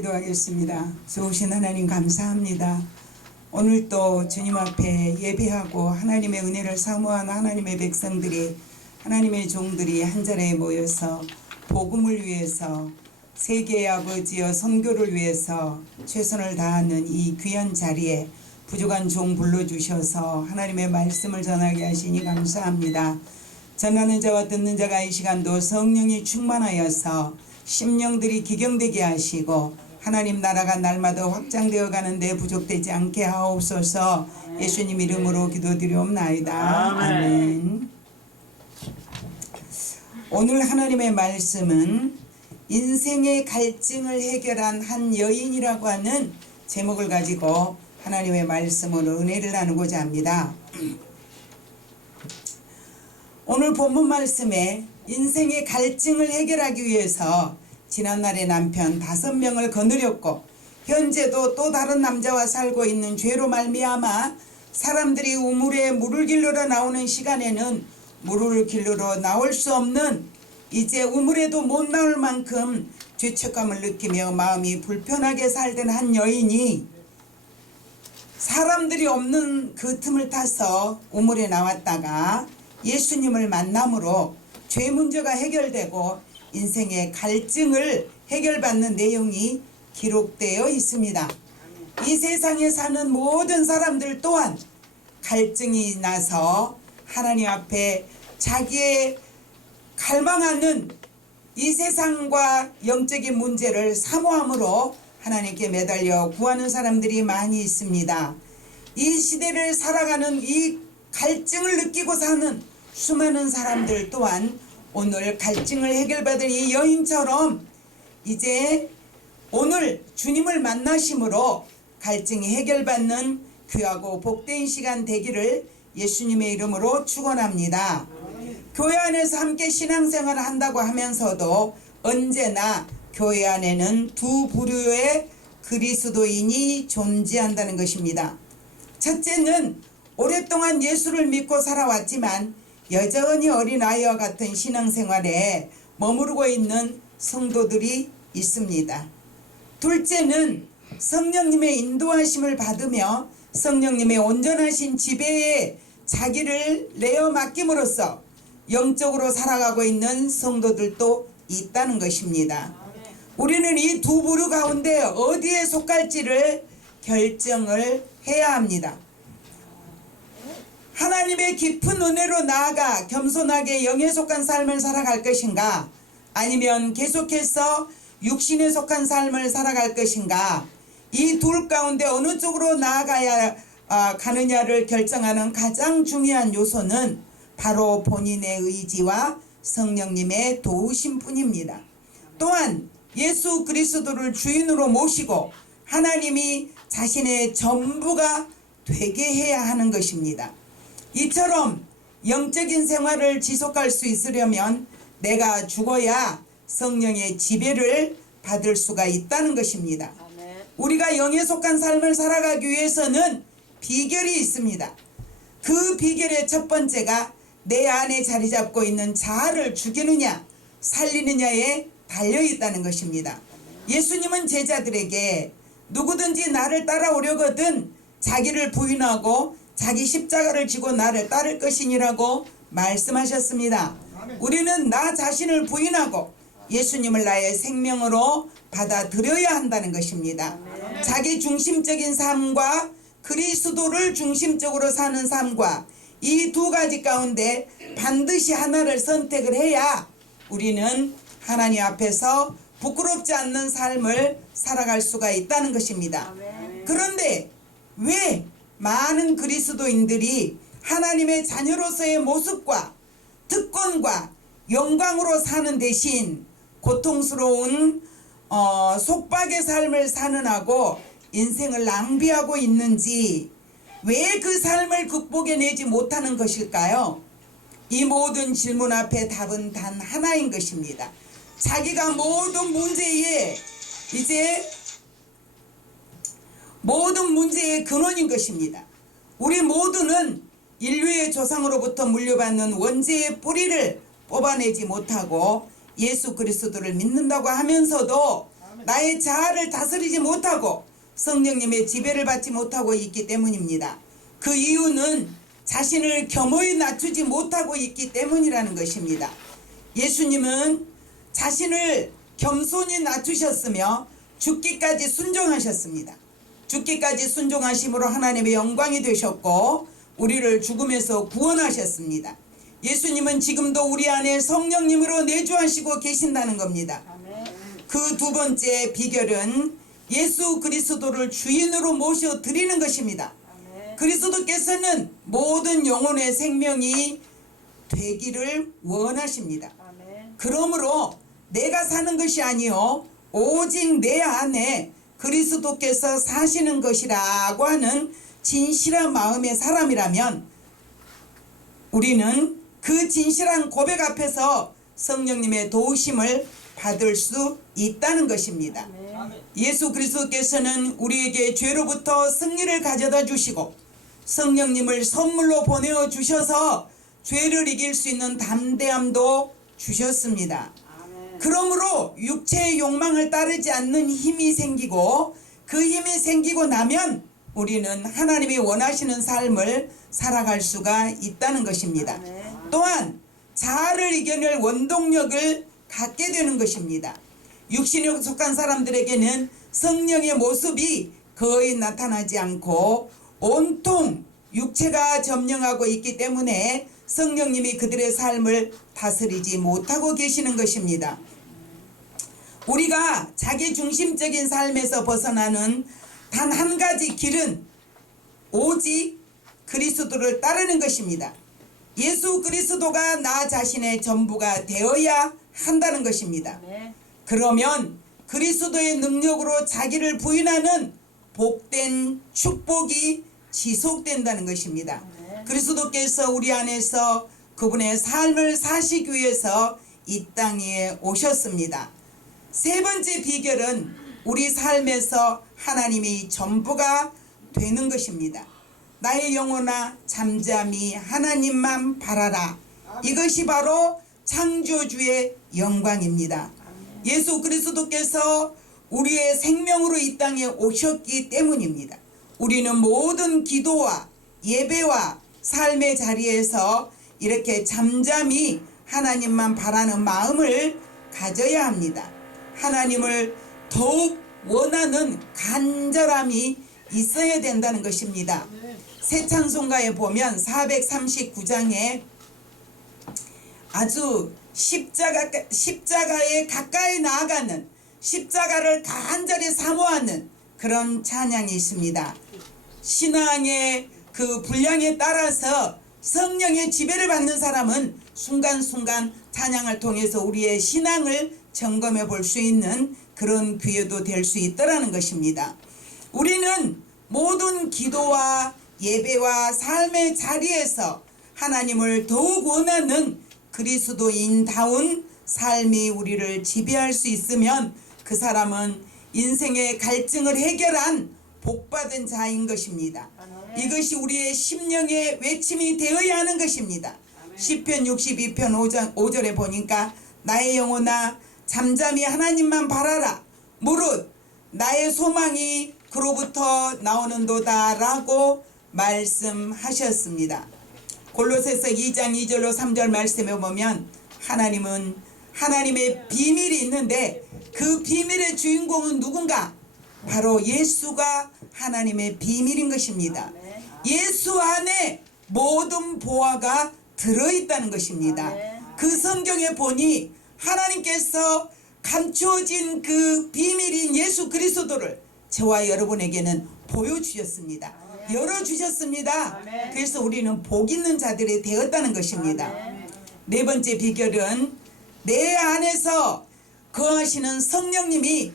기도하겠습니다. 좋으신 하나님 감사합니다. 오늘 또 주님 앞에 예배하고 하나님의 은혜를 사모하는 하나님의 백성들이, 하나님의 종들이 한 자리에 모여서 복음을 위해서, 세계의 아버지여 선교를 위해서 최선을 다하는 이 귀한 자리에 부족한 종 불러주셔서 하나님의 말씀을 전하게 하시니 감사합니다. 전하는 자와 듣는 자가 이 시간도 성령이 충만하여서 심령들이 기경되게 하시고 하나님 나라가 날마다 확장되어 가는데 부족되지 않게 하옵소서. 예수님 이름으로 기도드리옵나이다. 아멘. 오늘 하나님의 말씀은 인생의 갈증을 해결한 한 여인이라고 하는 제목을 가지고 하나님의 말씀으로 은혜를 나누고자 합니다. 오늘 본문 말씀에 인생의 갈증을 해결하기 위해서 지난날에 남편 5명을 거느렸고 현재도 또 다른 남자와 살고 있는 죄로 말미암아 사람들이 우물에 물을 길르러 나오는 시간에는 물을 길르러 나올 수 없는, 이제 우물에도 못 나올 만큼 죄책감을 느끼며 마음이 불편하게 살던 한 여인이 사람들이 없는 그 틈을 타서 우물에 나왔다가 예수님을 만남으로 죄 문제가 해결되고 인생의 갈증을 해결받는 내용이 기록되어 있습니다. 이 세상에 사는 모든 사람들 또한 갈증이 나서 하나님 앞에 자기의 갈망하는 이 세상과 영적인 문제를 사모함으로 하나님께 매달려 구하는 사람들이 많이 있습니다. 이 시대를 살아가는 이 갈증을 느끼고 사는 수많은 사람들 또한 오늘 갈증을 해결받은 이 여인처럼 이제 오늘 주님을 만나심으로 갈증이 해결받는 귀하고 복된 시간 되기를 예수님의 이름으로 축원합니다. 교회 안에서 함께 신앙생활을 한다고 하면서도 언제나 교회 안에는 두 부류의 그리스도인이 존재한다는 것입니다. 첫째는 오랫동안 예수를 믿고 살아왔지만 여전히 어린아이와 같은 신앙생활에 머무르고 있는 성도들이 있습니다. 둘째는 성령님의 인도하심을 받으며 성령님의 온전하신 지배에 자기를 내어 맡김으로써 영적으로 살아가고 있는 성도들도 있다는 것입니다. 우리는 이 두 부류 가운데 어디에 속할지를 결정을 해야 합니다. 하나님의 깊은 은혜로 나아가 겸손하게 영에 속한 삶을 살아갈 것인가, 아니면 계속해서 육신에 속한 삶을 살아갈 것인가, 이 둘 가운데 어느 쪽으로 나아가야 가느냐를 결정하는 가장 중요한 요소는 바로 본인의 의지와 성령님의 도우심뿐입니다. 또한 예수 그리스도를 주인으로 모시고 하나님이 자신의 전부가 되게 해야 하는 것입니다. 이처럼 영적인 생활을 지속할 수 있으려면 내가 죽어야 성령의 지배를 받을 수가 있다는 것입니다. 우리가 영에 속한 삶을 살아가기 위해서는 비결이 있습니다. 그 비결의 첫 번째가 내 안에 자리 잡고 있는 자아를 죽이느냐 살리느냐에 달려 있다는 것입니다. 예수님은 제자들에게 누구든지 나를 따라오려거든 자기를 부인하고 자기 십자가를 지고 나를 따를 것이니라고 말씀하셨습니다. 우리는 나 자신을 부인하고 예수님을 나의 생명으로 받아들여야 한다는 것입니다. 자기 중심적인 삶과 그리스도를 중심적으로 사는 삶과 이 두 가지 가운데 반드시 하나를 선택을 해야 우리는 하나님 앞에서 부끄럽지 않는 삶을 살아갈 수가 있다는 것입니다. 그런데 왜 많은 그리스도인들이 하나님의 자녀로서의 모습과 특권과 영광으로 사는 대신 고통스러운 속박의 삶을 사는 하고 인생을 낭비하고 있는지, 왜 그 삶을 극복해내지 못하는 것일까요? 이 모든 질문 앞에 답은 단 하나인 것입니다. 자기가 모든 문제의 근원인 것입니다. 우리 모두는 인류의 조상으로부터 물려받는 원죄의 뿌리를 뽑아내지 못하고 예수 그리스도를 믿는다고 하면서도 나의 자아를 다스리지 못하고 성령님의 지배를 받지 못하고 있기 때문입니다. 그 이유는 자신을 겸허히 낮추지 못하고 있기 때문이라는 것입니다. 예수님은 자신을 겸손히 낮추셨으며 죽기까지 순종하셨습니다. 죽기까지 순종하심으로 하나님의 영광이 되셨고 우리를 죽음에서 구원하셨습니다. 예수님은 지금도 우리 안에 성령님으로 내주하시고 계신다는 겁니다. 그 두 번째 비결은 예수 그리스도를 주인으로 모셔드리는 것입니다. 그리스도께서는 모든 영혼의 생명이 되기를 원하십니다. 그러므로 내가 사는 것이 아니요 오직 내 안에 그리스도께서 사시는 것이라고 하는 진실한 마음의 사람이라면 우리는 그 진실한 고백 앞에서 성령님의 도우심을 받을 수 있다는 것입니다. 예수 그리스도께서는 우리에게 죄로부터 승리를 가져다 주시고 성령님을 선물로 보내어 주셔서 죄를 이길 수 있는 담대함도 주셨습니다. 그러므로 육체의 욕망을 따르지 않는 힘이 생기고 그 힘이 생기고 나면 우리는 하나님이 원하시는 삶을 살아갈 수가 있다는 것입니다. 또한 자아를 이겨낼 원동력을 갖게 되는 것입니다. 육신에 속한 사람들에게는 성령의 모습이 거의 나타나지 않고 온통 육체가 점령하고 있기 때문에 성령님이 그들의 삶을 다스리지 못하고 계시는 것입니다. 우리가 자기중심적인 삶에서 벗어나는 단 한 가지 길은 오직 그리스도를 따르는 것입니다. 예수 그리스도가 나 자신의 전부가 되어야 한다는 것입니다. 그러면 그리스도의 능력으로 자기를 부인하는 복된 축복이 지속된다는 것입니다. 그리스도께서 우리 안에서 그분의 삶을 사시기 위해서 이 땅에 오셨습니다. 세 번째 비결은 우리 삶에서 하나님이 전부가 되는 것입니다. 나의 영혼아 잠잠히 하나님만 바라라. 이것이 바로 창조주의 영광입니다. 예수 그리스도께서 우리의 생명으로 이 땅에 오셨기 때문입니다. 우리는 모든 기도와 예배와 삶의 자리에서 이렇게 잠잠히 하나님만 바라는 마음을 가져야 합니다. 하나님을 더욱 원하는 간절함이 있어야 된다는 것입니다. 새 찬송가에 보면 439장에 아주 십자가에 가까이 나아가는 십자가를 간절히 사모하는 그런 찬양이 있습니다. 신앙의 그 분량에 따라서 성령의 지배를 받는 사람은 순간순간 찬양을 통해서 우리의 신앙을 점검해 볼 수 있는 그런 기회도 될 수 있다는 것입니다. 우리는 모든 기도와 예배와 삶의 자리에서 하나님을 더욱 원하는 그리스도인다운 삶이 우리를 지배할 수 있으면 그 사람은 인생의 갈증을 해결한 복받은 자인 것입니다. 이것이 우리의 심령의 외침이 되어야 하는 것입니다. 시편 62편 5절에 보니까 나의 영혼아 잠잠히 하나님만 바라라. 무릇 나의 소망이 그로부터 나오는도다 라고 말씀하셨습니다. 골로새서 2장 2절로 3절 말씀에 보면 하나님은 하나님의 비밀이 있는데 그 비밀의 주인공은 누군가? 바로 예수가 하나님의 비밀인 것입니다. 예수 안에 모든 보화가 들어있다는 것입니다. 그 성경에 보니 하나님께서 감추어진 그 비밀인 예수 그리스도를 저와 여러분에게는 보여주셨습니다. 열어주셨습니다. 그래서 우리는 복 있는 자들이 되었다는 것입니다. 네 번째 비결은 내 안에서 거하시는 성령님이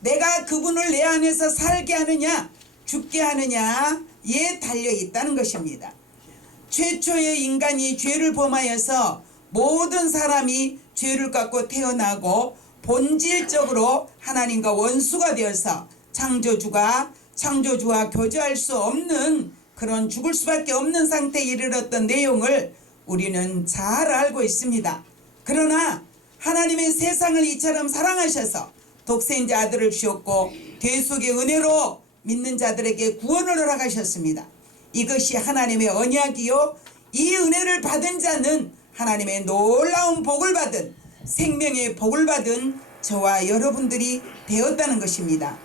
내가 그분을 내 안에서 살게 하느냐 죽게 하느냐에 달려있다는 것입니다. 최초의 인간이 죄를 범하여서 모든 사람이 죄를 갖고 태어나고 본질적으로 하나님과 원수가 되어서 창조주와 교제할 수 없는 그런 죽을 수밖에 없는 상태에 이르렀던 내용을 우리는 잘 알고 있습니다. 그러나 하나님의 세상을 이처럼 사랑하셔서 독생자 아들을 주셨고 대속의 은혜로 믿는 자들에게 구원을 허락하셨습니다. 이것이 하나님의 언약이요, 이 은혜를 받은 자는 하나님의 놀라운 복을 받은, 생명의 복을 받은 저와 여러분들이 되었다는 것입니다.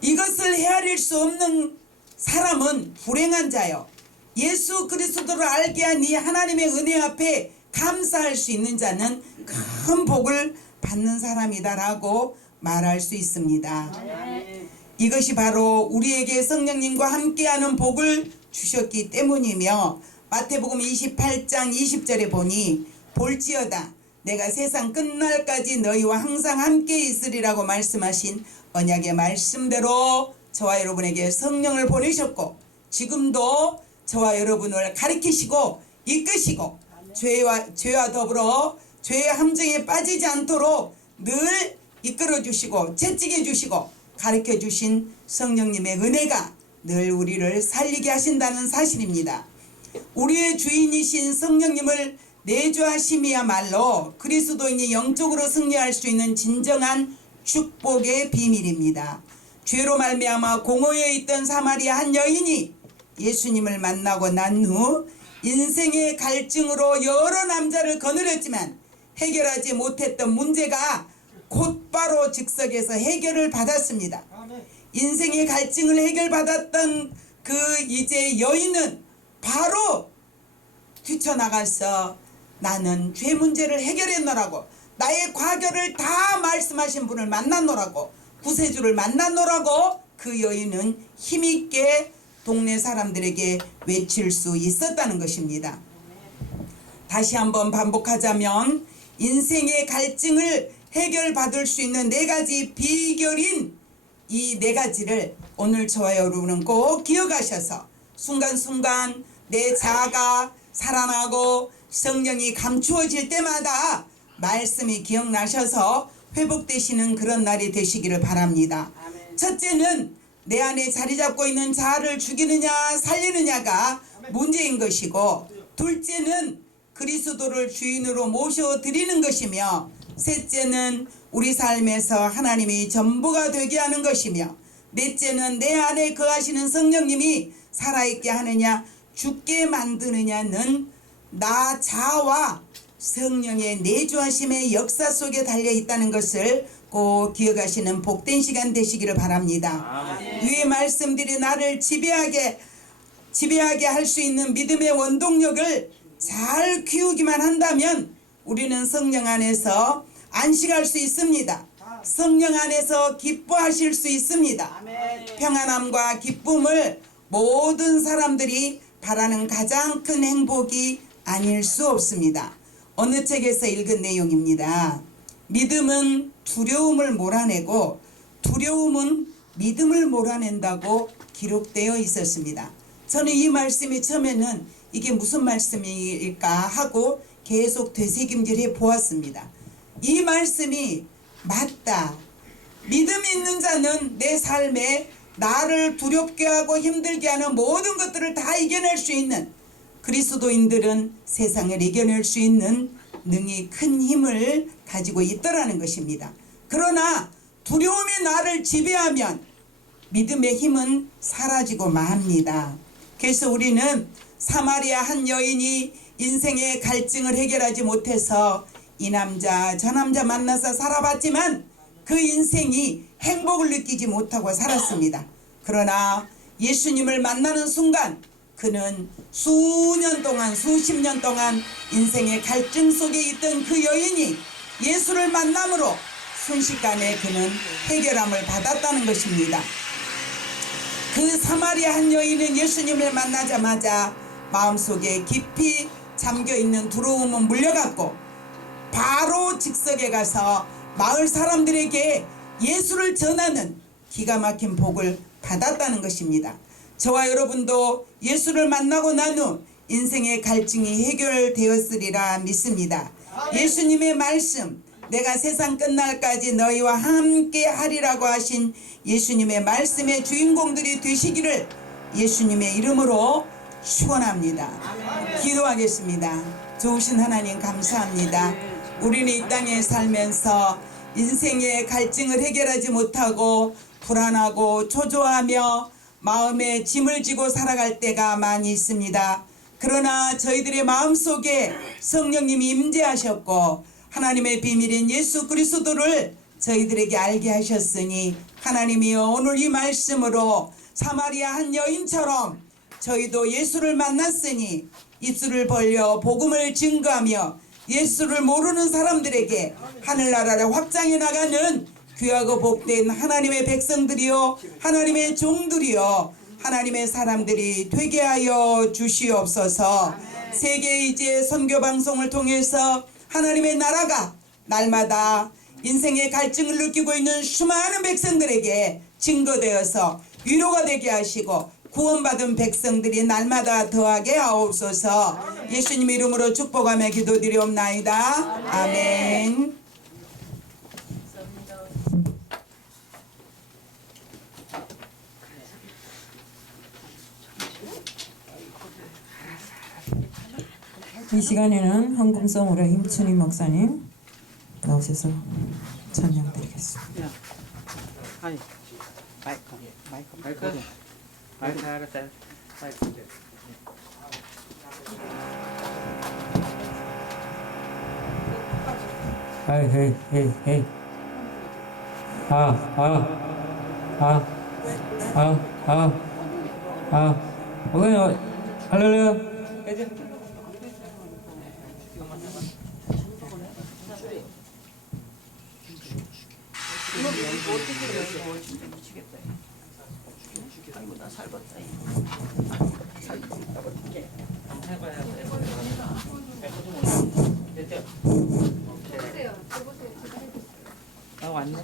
이것을 헤아릴 수 없는 사람은 불행한 자요, 예수 그리스도를 알게 한 이 하나님의 은혜 앞에 감사할 수 있는 자는 큰 복을 받는 사람이다라고 말할 수 있습니다. 이것이 바로 우리에게 성령님과 함께하는 복을 주셨기 때문이며, 마태복음 28장 20절에 보니 볼지어다 내가 세상 끝날까지 너희와 항상 함께 있으리라고 말씀하신 언약의 말씀대로 저와 여러분에게 성령을 보내셨고, 지금도 저와 여러분을 가르치시고 이끄시고 죄와 더불어 죄의 함정에 빠지지 않도록 늘 이끌어 주시고 채찍해 주시고 가르쳐 주신 성령님의 은혜가 늘 우리를 살리게 하신다는 사실입니다. 우리의 주인이신 성령님을 내주하심이야말로 그리스도인이 영적으로 승리할 수 있는 진정한 축복의 비밀입니다. 죄로 말미암아 공허에 있던 사마리아 한 여인이 예수님을 만나고 난 후 인생의 갈증으로 여러 남자를 거느렸지만 해결하지 못했던 문제가 곧바로 즉석에서 해결을 받았습니다. 인생의 갈증을 해결받았던 그 이제 여인은 바로 뛰쳐나가서 나는 죄 문제를 해결했노라고, 나의 과거를 다 말씀하신 분을 만났노라고, 구세주를 만났노라고 그 여인은 힘있게 동네 사람들에게 외칠 수 있었다는 것입니다. 다시 한번 반복하자면 인생의 갈증을 해결받을 수 있는 4가지 비결인 이 4가지를 오늘 저와 여러분은 꼭 기억하셔서 순간순간 내 자아가 살아나고 성령이 감추어질 때마다 말씀이 기억나셔서 회복되시는 그런 날이 되시기를 바랍니다. 첫째는 내 안에 자리 잡고 있는 자아를 죽이느냐 살리느냐가 문제인 것이고, 둘째는 그리스도를 주인으로 모셔드리는 것이며, 셋째는 우리 삶에서 하나님이 전부가 되게 하는 것이며, 넷째는 내 안에 거하시는 성령님이 살아있게 하느냐 죽게 만드느냐는 나 자아와 성령의 내주하심의 역사 속에 달려있다는 것을 꼭 기억하시는 복된 시간 되시기를 바랍니다. 위의 말씀들이 나를 지배하게 할 수 있는 믿음의 원동력을 잘 키우기만 한다면 우리는 성령 안에서 안식할 수 있습니다. 성령 안에서 기뻐하실 수 있습니다. 평안함과 기쁨을 모든 사람들이 바라는 가장 큰 행복이 아닐 수 없습니다. 어느 책에서 읽은 내용입니다. 믿음은 두려움을 몰아내고 두려움은 믿음을 몰아낸다고 기록되어 있었습니다. 저는 이 말씀이 처음에는 이게 무슨 말씀일까 하고 계속 되새김질해 보았습니다. 이 말씀이 맞다. 믿음 있는 자는 내 삶에 나를 두렵게 하고 힘들게 하는 모든 것들을 다 이겨낼 수 있는, 그리스도인들은 세상을 이겨낼 수 있는 능히 큰 힘을 가지고 있더라는 것입니다. 그러나 두려움이 나를 지배하면 믿음의 힘은 사라지고 맙니다. 그래서 우리는 사마리아 한 여인이 인생의 갈증을 해결하지 못해서 이 남자 저 남자 만나서 살아봤지만 그 인생이 행복을 느끼지 못하고 살았습니다. 그러나 예수님을 만나는 순간 그는 수년 동안 수십 년 동안 인생의 갈증 속에 있던 그 여인이 예수를 만남으로 순식간에 그는 해결함을 받았다는 것입니다. 그 사마리아 한 여인은 예수님을 만나자마자 마음속에 깊이 잠겨있는 두려움은 물려갔고 바로 즉석에 가서 마을 사람들에게 예수를 전하는 기가 막힌 복을 받았다는 것입니다. 저와 여러분도 예수를 만나고 난 후 인생의 갈증이 해결되었으리라 믿습니다. 예수님의 말씀, 내가 세상 끝날까지 너희와 함께 하리라고 하신 예수님의 말씀의 주인공들이 되시기를 예수님의 이름으로 축원합니다. 기도하겠습니다. 좋으신 하나님 감사합니다. 우리는 이 땅에 살면서 인생의 갈증을 해결하지 못하고 불안하고 초조하며 마음에 짐을 지고 살아갈 때가 많이 있습니다. 그러나 저희들의 마음속에 성령님이 임재하셨고 하나님의 비밀인 예수 그리스도를 저희들에게 알게 하셨으니 하나님이여 오늘 이 말씀으로 사마리아 한 여인처럼 저희도 예수를 만났으니 입술을 벌려 복음을 증거하며 예수를 모르는 사람들에게 하늘나라를 확장해 나가는 귀하고 복된 하나님의 백성들이요 하나님의 종들이요 하나님의 사람들이 되게 하여 주시옵소서. 세계 이제 선교 방송을 통해서 하나님의 나라가 날마다 인생의 갈증을 느끼고 있는 수많은 백성들에게 증거되어서 위로가 되게 하시고 구원받은 백성들이 날마다 더하게 하옵소서. 예수님 이름으로 축복하며 기도드리옵나이다. 아멘. 이 시간에는 헌금송으로 임춘희 목사님 나오셔서 찬양 드리겠습니다. 마이크 알았어요. 마이크. 헤이 헤이 헤이 목사님 할렐루야. 왔네.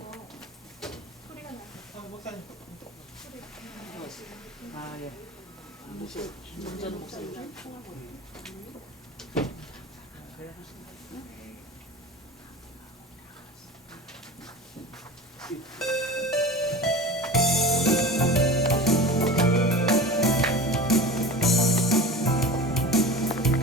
아 예.